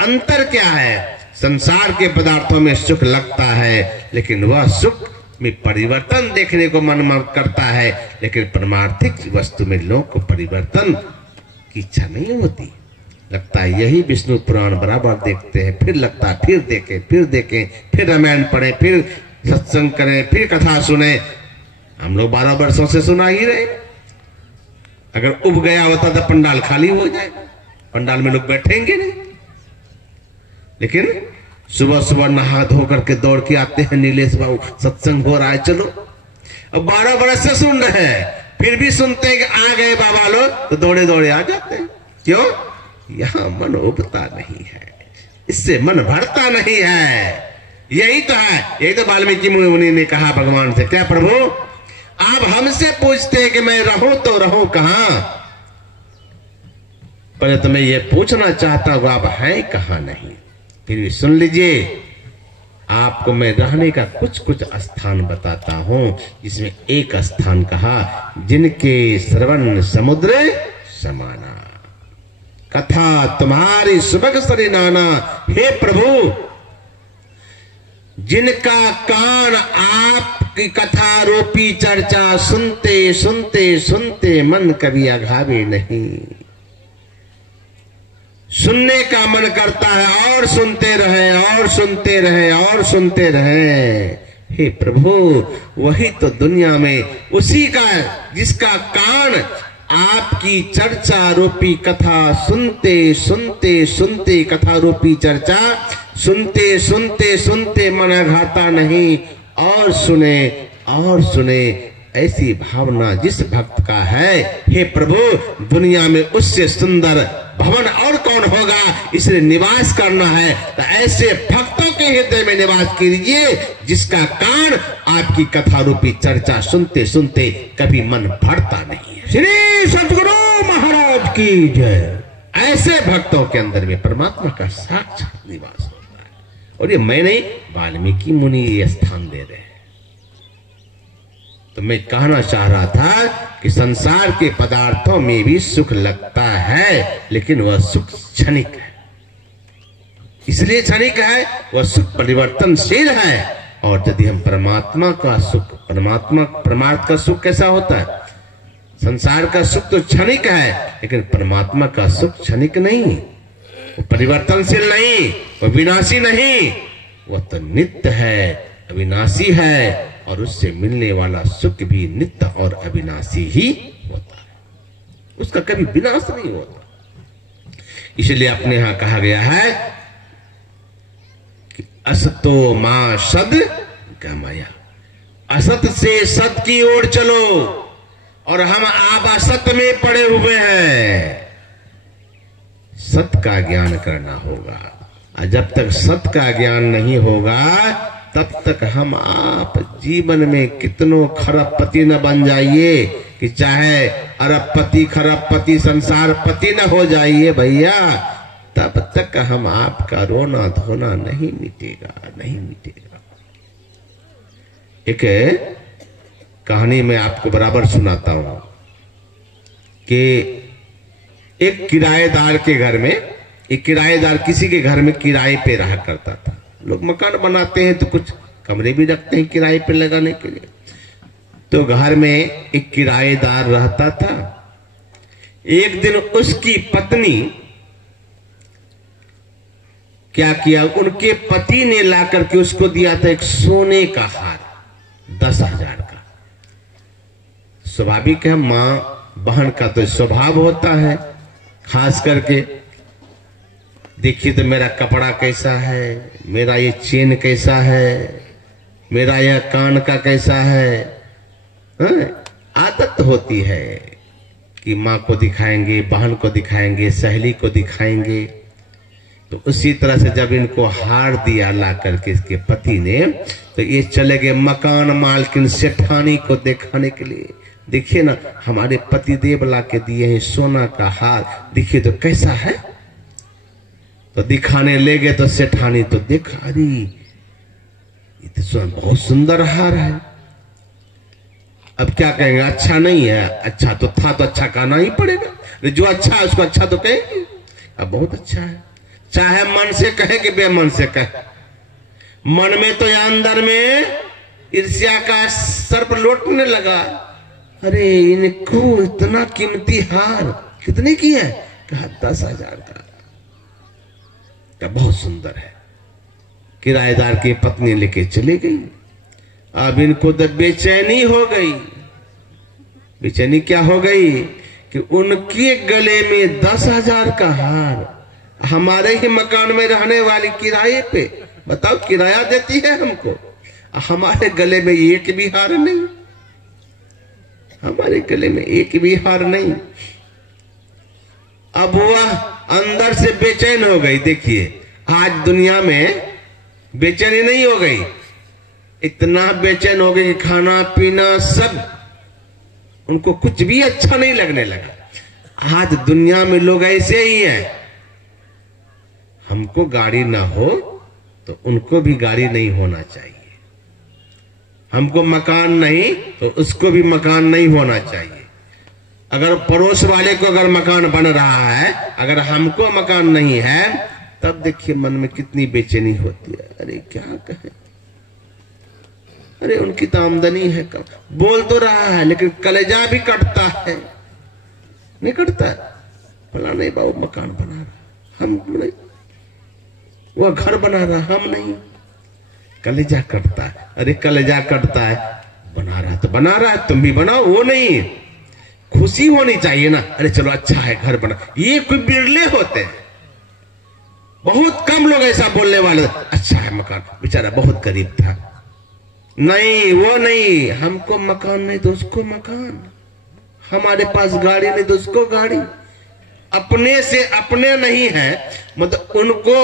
अंतर क्या है? संसार के पदार्थों में सुख लगता है, लेकिन वह सुख में परिवर्तन देखने को मन करता है, लेकिन परमार्थिक वस्तु में लोगों को परिवर्तन की इच्छा नहीं होती। लगता है यही विष्णु पुराण बराबर देखते हैं, फिर लगता है फिर देखें, फिर रामायण पढ़ें, फिर सत्संग करें, फिर कथा सुने। हम लोग 12 वर्षों से सुना ही रहे। अगर उब गया होता तो पंडाल खाली हो जाए, पंडाल में लोग बैठेंगे नहीं। लेकिन सुबह सुबह नहा धो करके दौड़ के आते हैं, नीलेश बाबू सत्संग हो रहा है चलो। अब 12 वर्ष से सुन रहे हैं, फिर भी सुनते हैं कि आ गए बाबा लोग, तो दौड़े दौड़े आ जाते हैं। क्यों? यहां मन उबता नहीं है, इससे मन भरता नहीं है। यही तो है, यही तो वाल्मीकि मुनि ने कहा भगवान से, क्या प्रभु आप हमसे पूछते हैं कि मैं रहूं तो रहूं कहां? पहले तो मैं ये पूछना चाहता हूं आप हैं कहां नहीं। फिर भी सुन लीजिए, आपको मैं रहने का कुछ कुछ स्थान बताता हूं, जिसमें एक स्थान कहा, जिनके श्रवण समुद्र समाना, कथा तुम्हारी सुबह सरी नाना। हे प्रभु, जिनका कान आपकी कथा रूपी चर्चा सुनते सुनते सुनते मन कभी अघावे नहीं। सुनने का मन करता है और सुनते रहे और सुनते रहे और सुनते रहे। हे प्रभु, वही तो दुनिया में उसी का, जिसका कान आपकी चर्चा रूपी कथा सुनते सुनते सुनते, कथा रूपी चर्चा सुनते सुनते सुनते मन घाता नहीं, और सुने ऐसी भावना जिस भक्त का है, हे प्रभु दुनिया में उससे सुंदर भवन और कौन होगा, इसलिए निवास करना है तो ऐसे भक्तों के हृदय में निवास कीजिए, जिसका कान आपकी कथा रूपी चर्चा सुनते सुनते कभी मन भरता नहीं है। श्री सतगुरु महाराज की जय। ऐसे भक्तों के अंदर में परमात्मा का साक्षात निवास होता है। और ये मैं नहीं, वाल्मीकि मुनि ये स्थान दे रहे हैं। तो मैं कहना चाह रहा था कि संसार के पदार्थों में भी सुख लगता है, लेकिन वह सुख क्षणिक है। इसलिए क्षणिक है, वह सुख परिवर्तनशील है। और यदि हम परमात्मा का सुख, परमार्थ का सुख कैसा होता है? संसार का सुख तो क्षणिक है, लेकिन परमात्मा का सुख क्षणिक नहीं, वो परिवर्तनशील नहीं, वो विनाशी नहीं, वह तो नित्य है, अविनाशी है, और उससे मिलने वाला सुख भी नित्य और अविनाशी ही होता है, उसका कभी विनाश नहीं होता। इसलिए अपने यहां कहा गया है कि असतो मां सद गमया, असत से सत की ओर चलो, और हम आप असत में पड़े हुए हैं। सत का ज्ञान करना होगा, और जब तक सत का ज्ञान नहीं होगा तब तक हम आप जीवन में कितनों खरबपति न बन जाइए, कि चाहे अरबपति खरबपति संसारपति न हो जाइए भैया, तब तक हम आपका रोना धोना नहीं मिटेगा, नहीं मिटेगा। एक कहानी मैं आपको बराबर सुनाता हूं कि एक किराएदार के घर में, एक किराएदार किसी के घर में किराए पे रहा करता था। लोग मकान बनाते हैं तो कुछ कमरे भी रखते हैं किराए पे लगाने के लिए। तो घर में एक किराएदार रहता था। एक दिन उसकी पत्नी क्या किया, उनके पति ने ला करके उसको दिया था एक सोने का हार 10,000 का। स्वाभाविक है, मां बहन का तो स्वभाव होता है, खास करके देखिए तो मेरा कपड़ा कैसा है, मेरा ये चेन कैसा है, मेरा यह कान का कैसा है। आदत होती है कि माँ को दिखाएंगे, बहन को दिखाएंगे, सहेली को दिखाएंगे। तो उसी तरह से जब इनको हार दिया ला करके इसके पति ने, तो ये चले गए मकान मालकिन सेठानी को दिखाने के लिए। देखिए ना, हमारे पति देव ला के दिए हैं सोना का हार, देखिए तो कैसा है। तो दिखाने ले गए तो सेठानी तो देखा, अरे ये तो बहुत सुंदर हार है। अब क्या कहेंगे, अच्छा नहीं है, अच्छा तो था तो अच्छा कहना ही पड़ेगा, जो अच्छा है उसको अच्छा तो कहेंगे। अब बहुत अच्छा है। चाहे मन से कहे कि बेमन से कहे। मन में तो या अंदर में ईर्ष्या का सर्प लौटने लगा। अरे इनको इतना कीमती हार कितने की है? कहा 10,000 का। बहुत सुंदर है। किराएदार की पत्नी लेके चली गई। अब इनको तो बेचैनी हो गई। बेचैनी क्या हो गई कि उनके गले में 10,000 का हार, हमारे ही मकान में रहने वाली किराए पे, बताओ किराया देती है हमको, हमारे गले में एक भी हार नहीं, हमारे गले में एक भी हार नहीं। अब वह अंदर से बेचैन हो गई। देखिए आज दुनिया में बेचैनी नहीं हो गई, इतना बेचैन हो गई कि खाना पीना सब उनको कुछ भी अच्छा नहीं लगने लगा। आज दुनिया में लोग ऐसे ही हैं। हमको गाड़ी ना हो तो उनको भी गाड़ी नहीं होना चाहिए, हमको मकान नहीं तो उसको भी मकान नहीं होना चाहिए। अगर पड़ोस वाले को अगर मकान बन रहा है, अगर हमको मकान नहीं है, तब देखिए मन में कितनी बेचैनी होती है। अरे क्या कहें, अरे उनकी तो आमदनी है कम, बोल तो रहा है लेकिन कलेजा भी कटता है, नहीं कटता है? फला नहीं बाबू मकान बना रहा, हम नहीं, वो घर बना रहा, हम नहीं, कलेजा कटता है। अरे कलेजा कटता है, बना रहा तो बना रहा है, तुम भी बनाओ, वो नहीं, खुशी होनी चाहिए ना। अरे चलो अच्छा है घर बना, ये कोई बिरले होते हैं, बहुत कम लोग ऐसा बोलने वाले। अच्छा है मकान, बेचारा बहुत गरीब था, नहीं वो नहीं, हमको मकान नहीं तो उसको मकान, हमारे पास गाड़ी नहीं तो उसको गाड़ी। अपने से अपने नहीं है, मतलब उनको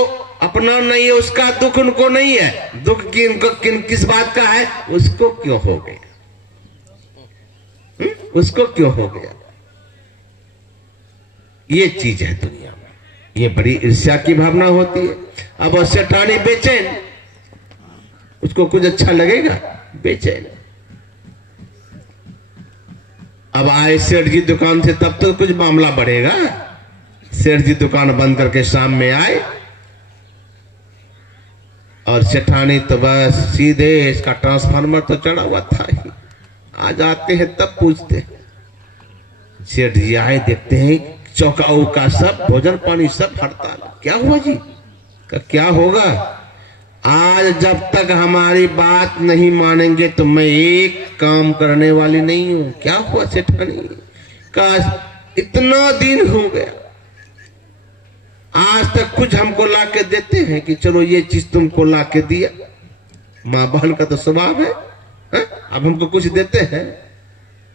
अपना नहीं है, उसका दुख उनको नहीं है, दुख किस बात का है, उसको क्यों हो गया, उसको क्यों हो गया। ये चीज है दुनिया में, ये बड़ी ईर्ष्या की भावना होती है। अब सेठानी बेचैन, उसको कुछ अच्छा लगेगा, बेचैन। अब आए सेठ जी दुकान से, तब तो कुछ मामला बढ़ेगा। सेठ जी दुकान बंद करके शाम में आए और सेठानी तो बस सीधे, इसका ट्रांसफार्मर तो चढ़ा हुआ था ही, आज आते हैं तब पूछते हैं। सेठ जी आए, देखते हैं चौका उका सब, भोजन पानी सब हड़ताल। क्या हुआ जी? क्या होगा? आज जब तक हमारी बात नहीं मानेंगे तो मैं एक काम करने वाली नहीं हूं। क्या हुआ सेठानी? का इतना दिन हो गया, आज तक कुछ हमको ला के देते हैं कि चलो ये चीज तुमको ला के दिया, माँ बहन का तो स्वभाव है, अब हमको कुछ देते हैं,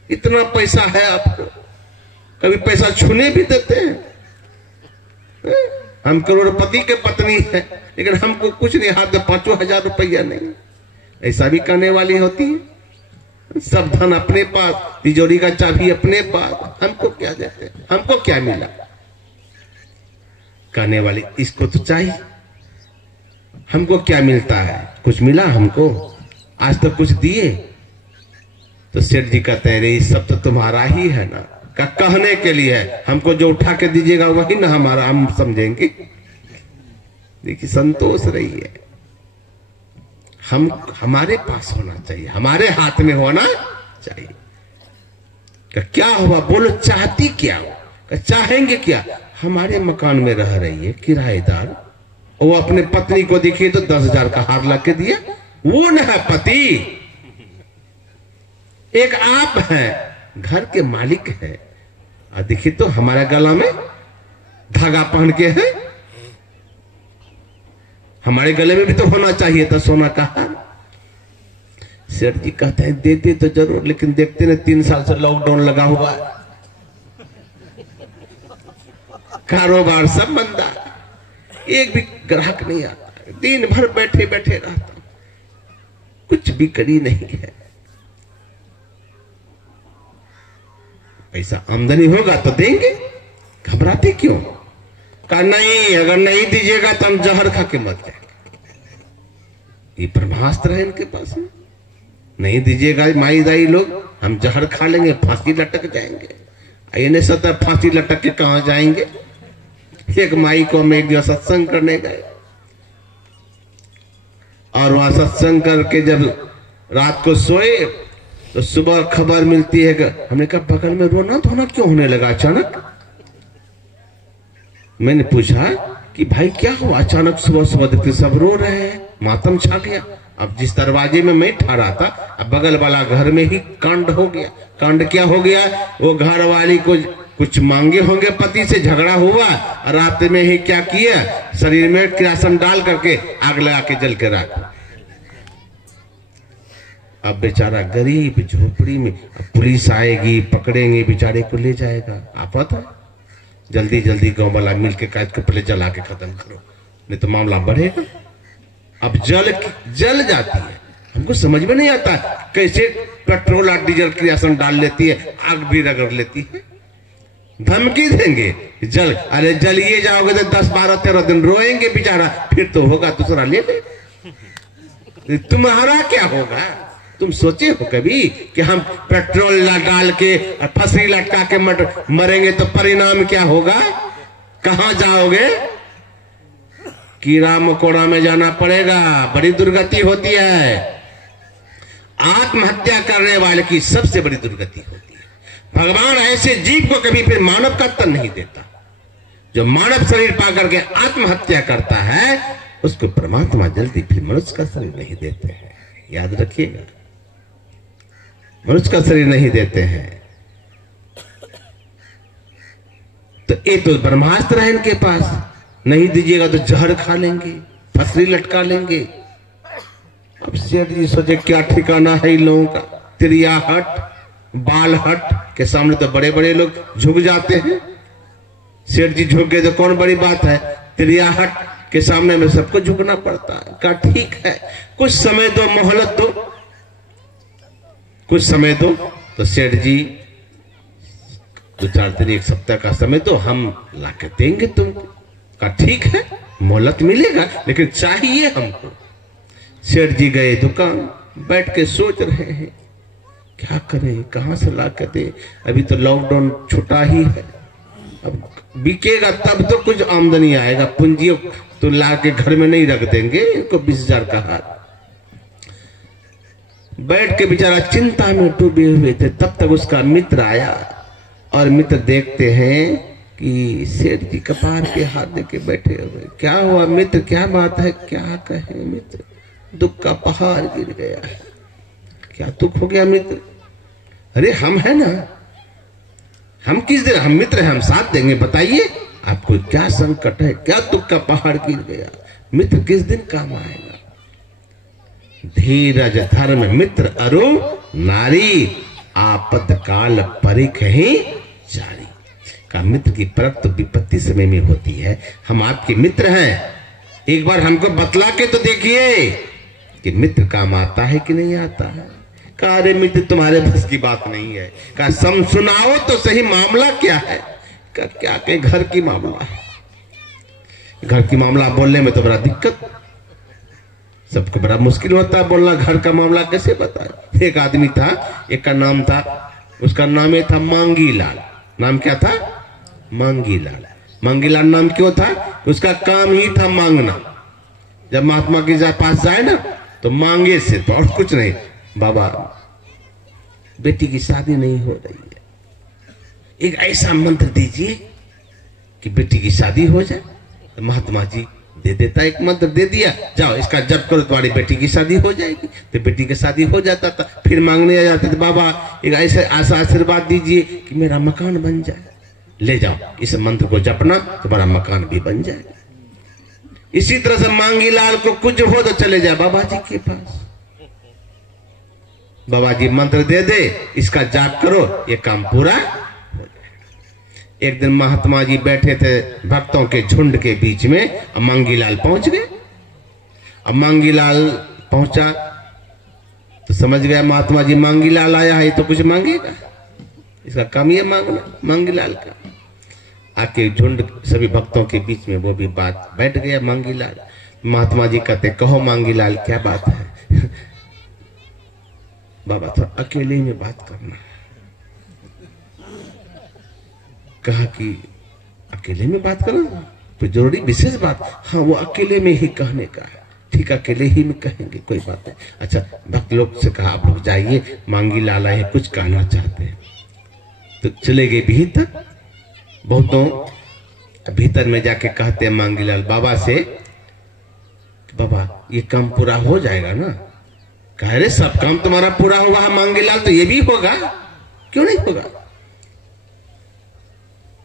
इतना पैसा है आपको, कभी पैसा छूने भी देते हैं? हम करोड़पति के पत्नी है, लेकिन हमको कुछ नहीं, हाथ में 5,000 रुपया नहीं। ऐसा भी करने वाली होती है, सब धन अपने पास, तिजोरी का चाबी अपने पास, हमको क्या देते हैं, हमको क्या मिला? कहने वाली इसको तो चाहिए, हमको क्या मिलता है, कुछ मिला हमको, आज तक कुछ दिए? तो सेठ जी कहते हैं ये सब तो तुम्हारा ही है ना, का कहने के लिए है, हमको जो उठा के दीजिएगा वही ना हमारा, हम समझेंगे। देखिए संतोष रही है, हम हमारे पास होना चाहिए, हमारे हाथ में होना चाहिए। क्या हुआ बोलो, चाहती क्या हो, चाहेंगे क्या? हमारे मकान में रह रही है किराएदार, वो अपने पत्नी को देखिए तो 10,000 का हार ला के दिया, वो न है पति, एक आप है, घर के मालिक है, और देखिए तो हमारा गला में धागा पहन के है, हमारे गले में भी तो होना चाहिए था सोना का हार। सेठ जी कहते हैं देते तो जरूर, लेकिन देखते ना 3 साल से लॉकडाउन लगा हुआ है, कारोबार सब मंदा, एक भी ग्राहक नहीं आता, दिन भर बैठे बैठे रहता, कुछ बिक्री नहीं है। पैसा आमदनी होगा तो देंगे, घबराते क्यों? कहा नहीं, अगर नहीं दीजिएगा तो हम जहर खा के मर जाएंगे। ये ब्रह्मास्त्र है इनके पास में, नहीं दीजिएगा माई दाई लोग, हम जहर खा लेंगे, फांसी लटक जाएंगे। ये नहीं सता फांसी लटक के कहां जाएंगे, एक माई को हम एक दिवस सत्संग करने गए और वहां सत्संग करके जब रात को सोए तो सुबह खबर मिलती है कि हमने कहा बगल में रोना धोना क्यों होने लगा अचानक। मैंने पूछा कि भाई क्या हुआ, अचानक सुबह सुबह देखते सब रो रहे हैं, मातम छा गया। अब जिस दरवाजे में मैं ठहरा था, अब बगल वाला घर में ही कांड हो गया। कांड क्या हो गया, वो घर वाली को कुछ मांगे होंगे, पति से झगड़ा हुआ, रात में ही क्या किया, शरीर में किरासन डाल करके आग लगा के जल के रखा। अब बेचारा गरीब झोपड़ी में, अब पुलिस आएगी, पकड़ेंगे, बेचारे को ले जाएगा। आप पता है, जल्दी जल्दी गांव वाला मिल के काट के पहले जला के खत्म करो, नहीं तो मामला बढ़ेगा। अब जल जाती है, हमको समझ में नहीं आता कैसे पेट्रोल और डीजल किरासन डाल लेती है, आग भी रगड़ लेती है। धमकी देंगे जल, अरे जलिए जाओगे तो 10 12 13 दिन रोएंगे बेचारा, फिर तो होगा दूसरा ले ले। तुम्हारा क्या होगा, तुम सोचे हो कभी कि हम पेट्रोल डाल के फंसी लटका के मरेंगे तो परिणाम क्या होगा, कहां जाओगे, कीड़ा मकोड़ा में जाना पड़ेगा, बड़ी दुर्गति होती है। आत्महत्या करने वाले की सबसे बड़ी दुर्गति होती है। भगवान ऐसे जीव को कभी फिर मानव का तन नहीं देता। जो मानव शरीर पा करके आत्महत्या करता है उसको परमात्मा जल्दी फिर मनुष्य का शरीर नहीं देते हैं, याद रखिएगा, मनुष्य का शरीर नहीं देते हैं। तो ये तो ब्रह्मास्त्र है इनके पास, नहीं दीजिएगा तो जहर खा लेंगे, फसली लटका लेंगे। अब सेठ जी सोचे क्या ठिकाना है इन लोगों का, तिरियाहट बालहट के सामने तो बड़े बड़े लोग झुक जाते हैं। सेठ जी झुक गए तो कौन बड़ी बात है, तिरियाहट के सामने में सबको झुकना पड़ता है। कहा ठीक है, कुछ समय दो, मोहलत दो, कुछ समय दो। तो सेठ जी 2-4 दिन 1 सप्ताह का समय दो, हम लाके देंगे तुमको। कहा ठीक है, मोहलत मिलेगा लेकिन चाहिए हमको। सेठ जी गए दुकान, बैठ के सोच रहे हैं क्या करें, कहां से ला के दें, अभी तो लॉकडाउन छुटा ही है, अब बिकेगा तब तो कुछ आमदनी आएगा, पूंजी तो ला के घर में नहीं रख देंगे, इनको 20,000 का हाथ। बैठ के बेचारा चिंता में डूबे हुए थे, तब तक उसका मित्र आया और मित्र देखते हैं कि सेठ जी कपार पे हाथ देके बैठे हुए। क्या हुआ मित्र, क्या बात है, क्या कहे मित्र, दुख का पहाड़ गिर गया है। क्या दुख हो गया मित्र, अरे हम है ना, हम किस दिन, हम मित्र हैं, हम साथ देंगे, बताइए आपको क्या संकट है, क्या दुख का पहाड़ गिर गया, मित्र किस दिन काम आएगा। धीरज धर्म मित्र अरु नारी, आपद काल परिख ही जारी। का मित्र की परख तो विपत्ति समय में होती है। हम आपके मित्र हैं, एक बार हमको बतला के तो देखिए कि मित्र काम आता है कि नहीं आता है। कहा अरे मित्र तुम्हारे बस की बात नहीं है। कहा सम सुनाओ तो सही, मामला क्या है। कहा क्या कहे, घर की मामला है। घर की मामला बोलने में तो बड़ा दिक्कत, सबको बड़ा मुश्किल होता है बोलना, घर का मामला कैसे बताए। एक आदमी था, एक का नाम था, उसका नाम ये था मांगी लाल। नाम क्या था, मांगी लाल। मांगी लाल नाम क्यों था, उसका काम ही था मांगना। जब महात्मा के पास जाए ना तो मांगे से, तो और कुछ नहीं, बाबा बेटी की शादी नहीं हो रही है, एक ऐसा मंत्र दीजिए कि बेटी की शादी हो जाए। तो महात्मा जी दे देता, एक मंत्र दे दिया, जाओ इसका जप करो, तुम्हारी बेटी की शादी हो जाएगी। तो बेटी की शादी हो जाता था। फिर मांगने आ जाते थे, बाबा एक ऐसे ऐसा आशीर्वाद दीजिए कि मेरा मकान बन जाए। ले जाओ इस मंत्र को जपना, तुम्हारा मकान भी बन जाएगा। इसी तरह से मांगी लाल को कुछ हो तो चले जाए बाबा जी के पास, बाबा जी मंत्र दे दे, इसका जाप करो, ये काम पूरा हो जाए। एक दिन महात्मा जी बैठे थे भक्तों के झुंड के बीच में, अब मांगी लाल पहुंच गए। अब मांगी लाल पहुंचा तो समझ गया महात्मा जी मांगी लाल आया है, तो कुछ मांगेगा, इसका काम ये मांगना। मांगी लाल का आके झुंड सभी भक्तों के बीच में वो भी बात बैठ गया मांगी लाल। महात्मा जी कहते कहो मांगी लाल क्या बात है। बाबा तो अकेले में बात करना। कहा कि अकेले में बात करना कोई जरूरी विशेष बात, हाँ वो अकेले में ही कहने का है, ठीक अकेले ही में कहेंगे, कोई बात नहीं। अच्छा भक्त लोग से कहा आप लोग जाइए, मांगी लाला है कुछ कहना चाहते हैं। तो चले गए भीतर, बहुतों भीतर में जाके कहते हैं मांगी लाल बाबा से, बाबा ये काम पूरा हो जाएगा ना? कह रहे सब काम तुम्हारा पूरा हुआ है मांगी लाल, तो ये भी होगा, क्यों नहीं होगा?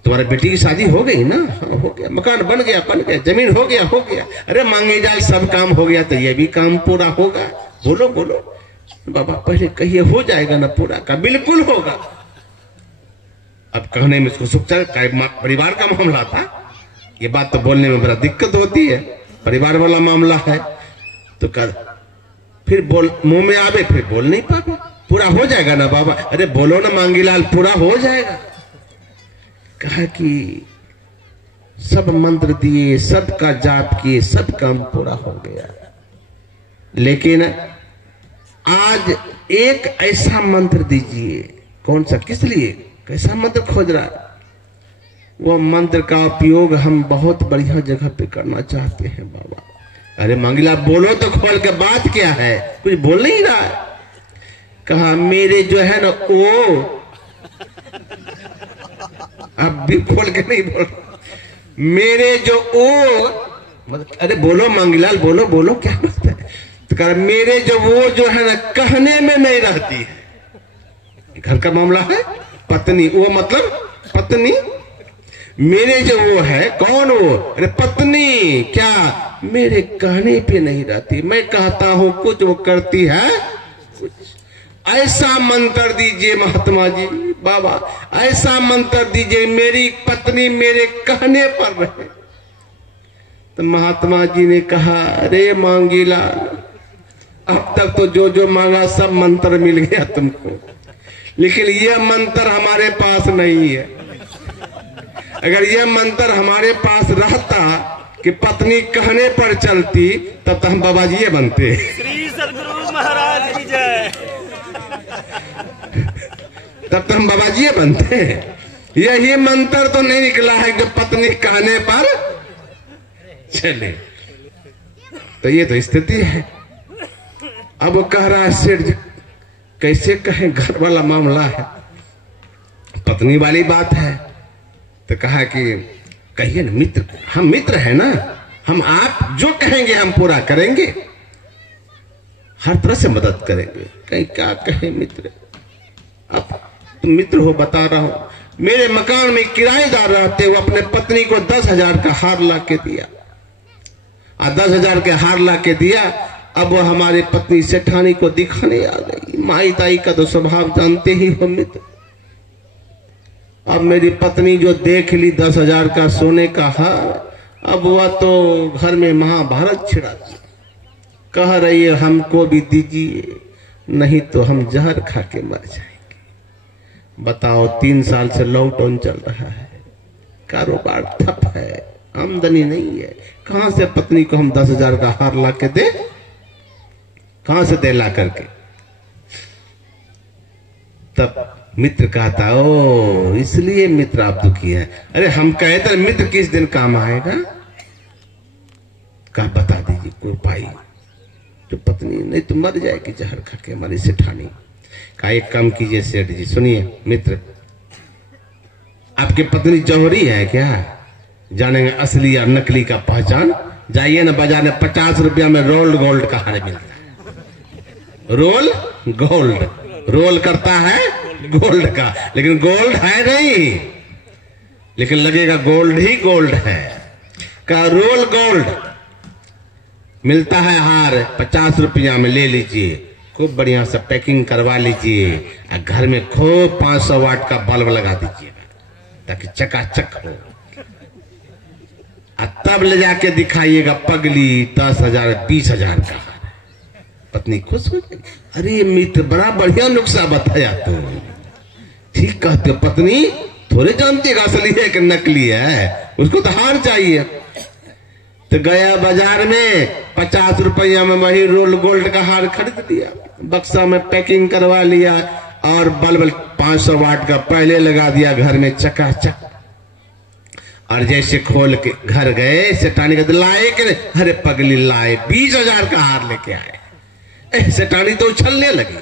तुम्हारे बेटी की शादी हो गई ना? हाँ हो गया, मकान बन गया, जमीन हो गया, अरे मांगे जाल सब काम हो गया, तो ये भी काम पूरा होगा। बोलो बोलो बाबा पहले कहिए हो जाएगा ना पूरा? का बिल्कुल होगा। अब कहने में इसको सुख चल, परिवार का मामला था, ये बात तो बोलने में बड़ा दिक्कत होती है, परिवार वाला मामला है। तो कर फिर बोल मुंह में आवे, फिर बोल नहीं पावे, पूरा हो जाएगा ना बाबा? अरे बोलो ना मांगी लाल पूरा हो जाएगा। कहा कि सब मंत्र दिए, सबका जाप किए, सब काम पूरा हो गया, लेकिन आज एक ऐसा मंत्र दीजिए। कौन सा? किस लिए? कैसा मंत्र खोज रहा है? वो मंत्र का उपयोग हम बहुत बढ़िया जगह पे करना चाहते हैं बाबा। अरे मांगीला बोलो तो खोल के, बात क्या है? कुछ बोल नहीं रहा है। कहा मेरे जो है ना वो, अब भी खोल के नहीं बोल, मेरे जो ओ, अरे बोलो मांगीलाल बोलो बोलो क्या बात है? तो कहा मेरे जो वो जो है ना कहने में नहीं रहती है। घर का मामला है, पत्नी, वो मतलब पत्नी, मेरे जो वो है, कौन वो? अरे पत्नी क्या मेरे कहने पे नहीं रहती, मैं कहता हूं कुछ वो करती है कुछ। ऐसा मंत्र दीजिए महात्मा जी, बाबा ऐसा मंत्र दीजिए मेरी पत्नी मेरे कहने पर रहे। तो महात्मा जी ने कहा अरे मांगीला अब तक तो जो जो मांगा सब मंत्र मिल गया तुमको, लेकिन यह मंत्र हमारे पास नहीं है। अगर यह मंत्र हमारे पास रहता कि पत्नी कहने पर चलती, तब तो हम बाबा जी ये बनते। श्री सद्गुरु महाराज की जय। तब तो हम बाबा जी ये बनते। यही मंत्र तो नहीं निकला है जो पत्नी कहने पर चले। तो ये तो स्थिति है। अब वो कह रहा है सेठ जी कैसे कहें, घर वाला मामला है, पत्नी वाली बात है। तो कहा कि कहिए ना मित्र, हम मित्र हैं ना, हम आप जो कहेंगे हम पूरा करेंगे, हर तरह से मदद करेंगे। कहीं क्या कहे मित्र, अब तुम मित्र हो बता रहा हूं। मेरे मकान में किराएदार रहते, वो अपने पत्नी को 10,000 का हार ला के दिया, और 10,000 के हार ला के दिया। अब वो हमारे पत्नी सेठानी को दिखाने आ गई। माई ताई का तो स्वभाव जानते ही हो मित्र। अब मेरी पत्नी जो देख ली 10,000 का सोने का हार, अब वह तो घर में महाभारत छिड़ा दी। कह रही है हमको भी दीजिए, नहीं तो हम जहर खा के मर जाएंगे। बताओ 3 साल से लॉकडाउन चल रहा है, कारोबार ठप है, आमदनी नहीं है, कहां से पत्नी को हम 10,000 का हार ला के दे? कहां से दे ला करके? तब मित्र कहता ओ इसलिए मित्र आप दुखी है। अरे हम कहते मित्र किस दिन काम आएगा? कहा बता दीजिए कोई उपाय, तो पत्नी नहीं तो मर जाएगी जहर खा के हमारी सेठानी। कहा एक काम कीजिए सेठ जी, सुनिए मित्र, आपकी पत्नी जौहरी है क्या? जानेंगे असली या नकली का पहचान? जाइए ना बाजार में 50 रुपया में रोल्ड गोल्ड का हार मिलता है। रोल गोल्ड, रोल करता है गोल्ड का, लेकिन गोल्ड है नहीं, लेकिन लगेगा गोल्ड ही गोल्ड है। का रोल गोल्ड मिलता है हार 50 रुपया में, ले लीजिए, खूब बढ़िया से पैकिंग करवा लीजिए, और घर में खूब 500 वाट का बल्ब लगा दीजिएगा ताकि चकाचक हो, और तब ले जाके दिखाइएगा पगली 10,000 20,000 का। पत्नी खुश हो गई। अरे मित्र बड़ा बढ़िया नुस्खा बताया तुम, ठीक कहते हो। पत्नी थोड़े जानती है असली है कि नकली है, उसको तो हार चाहिए। तो गया बाजार में 50 रुपया में वही रोल गोल्ड का हार खरीद लिया, बक्सा में पैकिंग करवा लिया, और बल्ब 500 वाट का पहले लगा दिया घर में चकाचक। और जैसे खोल के घर गए, सेठानी कहते लाए कि नहीं? अरे पगली लाए, 20,000 का हार लेके आए। सेठानी तो उछलने लगी,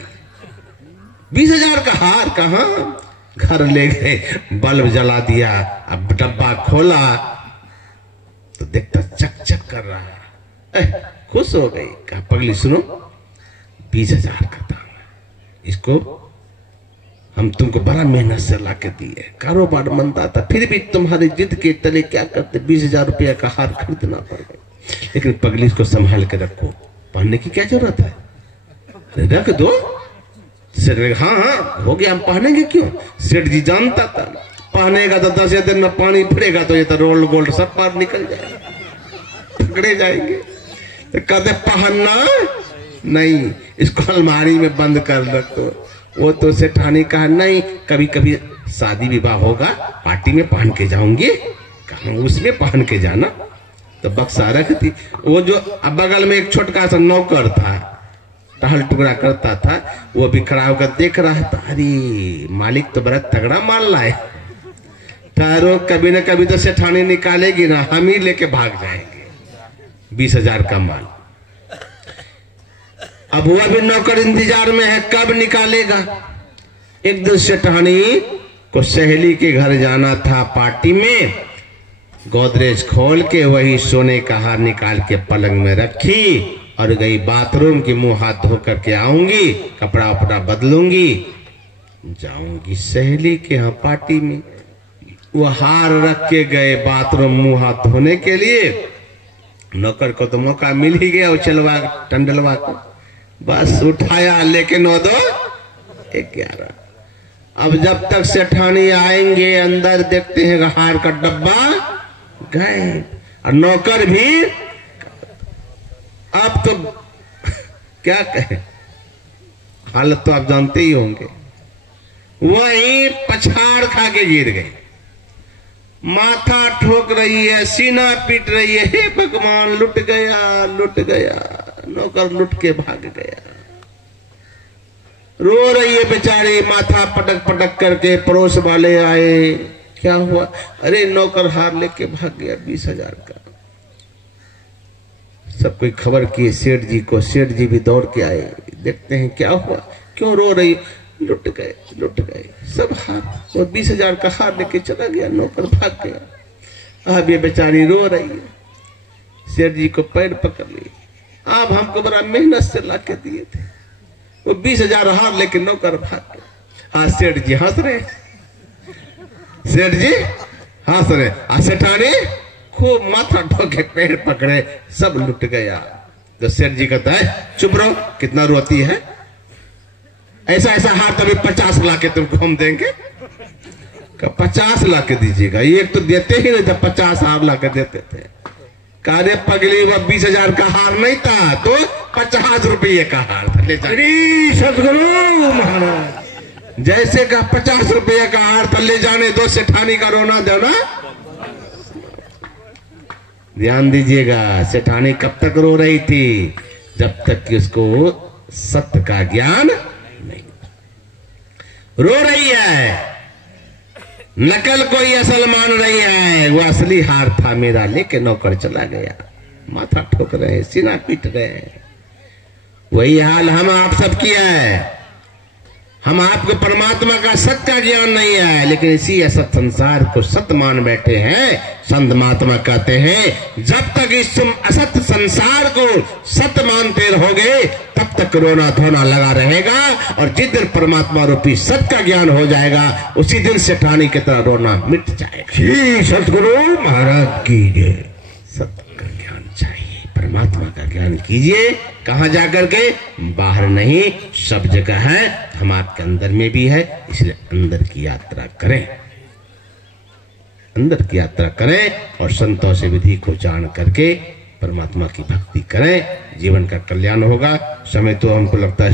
20,000 का हार कहाँ? घर ले गए, बल्ब जला दिया। अब डब्बा खोला तो देखता चक चक कर रहा है। खुश हो गई, कहा पगली सुनो, 20,000 का दाम है, इसको हम तुमको बड़ा मेहनत से ला के दिए, कारोबार मंदा था, फिर भी तुम्हारी जिद के तले क्या करते, 20,000 रुपया का हार खरीदना पड़ गया। लेकिन पगली इसको संभाल के रखो, पहनने की क्या जरूरत है, रख दो। सेठ हाँ हाँ हो गया, हम पहनेंगे क्यों? सेठ जी जानता था पहनेगा तो 10 दिन में पानी पड़ेगा तो ये तो रोल गोल्ड सब पार निकल जाएगा, पकड़े जाएंगे। तो कहते पहनना नहीं, इसको अलमारी में बंद कर रखो। वो तो सेठानी कहा नहीं, कभी कभी शादी विवाह होगा, पार्टी में पहन के जाऊंगी, कहा उसमें पहन के जाना। तो बक्सा रखती। वो जो बगल में एक छोटका सा नौकर था, टहल टुकड़ा करता था, वो भी खड़ा होकर देख रहा था, अरे मालिक तो बड़ा तगड़ा माल लाए, ठहरो कभी न कभी तो सेठानी निकालेगी ना, हम ही लेके भाग जाएंगे 20,000 का माल। अब वह भी नौकर इंतजार में है, कब निकालेगा। एक दिन सेठानी को सहेली के घर जाना था पार्टी में, गोदरेज खोल के वही सोने का हार निकाल के पलंग में रखी और गई बाथरूम की, मुंह हाथ धो करके आऊंगी, कपड़ा वपड़ा बदलूंगी, जाऊंगी सहेली के यहाँ पार्टी में। वो हार रख के गए बाथरूम मुंह हाथ धोने के लिए। नौकर को तो मौका मिल ही गया उछलवा टंडलवा को, बस उठाया, लेकिन 9-2-11। अब जब तक सेठानी आएंगे अंदर देखते हैं हार का डब्बा गए, और नौकर भी। अब तो क्या कहें, हालत तो आप जानते ही होंगे। वही पछाड़ खा के गिर गई, माथा ठोक रही है, सीना पीट रही है, हे भगवान लुट गया लुट गया। नौकर लुट के भाग गया, रो रही है बेचारी, माथा पटक पटक करके। पड़ोस वाले आए, क्या हुआ? अरे नौकर हार लेके भाग गया 20,000 का। सब कोई खबर किए सेठ जी को, सेठ जी भी दौड़ के आए, देखते हैं क्या हुआ, क्यों रो रही? लुट गए सब हार, और 20,000 का हार लेके चला गया, नौकर भाग गया। अब ये बेचारी रो रही है, सेठ जी को पैर पकड़ लिए, आप हमको बड़ा मेहनत से ला के दिए थे, वो 20,000 हार लेके नौकर भाग गया। हाँ सेठ जी हंस रहे, सेठ जी हंस रहे। सेठानी खूब माथा ठोके पेड़ पकड़े, सब लुट गया। तो सेठ जी कहता है चुप रहो, कितना रोती है, ऐसा ऐसा हार तभी 50 ला के तुमको हम देंगे। 50 ला के दीजिएगा, एक तो देते ही नहीं था, 50 हार ला के देते थे। कार्य पगली वह 20,000 का हार नहीं था, तो 50 रुपये का हार था। ले सदगुरु महाराज जैसे का 50 रुपये का हार था, ले जाने दो, सेठानी का रोना देना। ध्यान दीजिएगा, सेठानी कब तक रो रही थी? जब तक कि उसको सत्य का ज्ञान नहीं। रो रही है, नकल कोई असल मान रही है, वो असली हार था मेरा, लेके नौकर चला गया। माथा ठोक रहे, सीना पीट रहे। वही हाल हम आप सब किया है। हम आपको परमात्मा का सत्य का ज्ञान नहीं है, लेकिन इसी असत संसार को सत्य मान बैठे हैं। संत महात्मा कहते हैं जब तक इस तुम असत संसार को सत्य मानते रहोगे तब तक रोना धोना लगा रहेगा, और जिस दिन परमात्मा रूपी सत्य का ज्ञान हो जाएगा उसी दिन सेठानी की तरह रोना मिट जाएगा। सतगुरु महाराज की जय। सत्य का ज्ञान चाहिए, परमात्मा का ज्ञान कीजिए। कहाँ जाकर के? बाहर नहीं, सब जगह है, हम आपके अंदर में भी है, इसलिए अंदर की यात्रा करें, अंदर की यात्रा करें और संतों से विधि को जान करके परमात्मा की भक्ति करें, जीवन का कल्याण होगा। समय तो हमको लगता है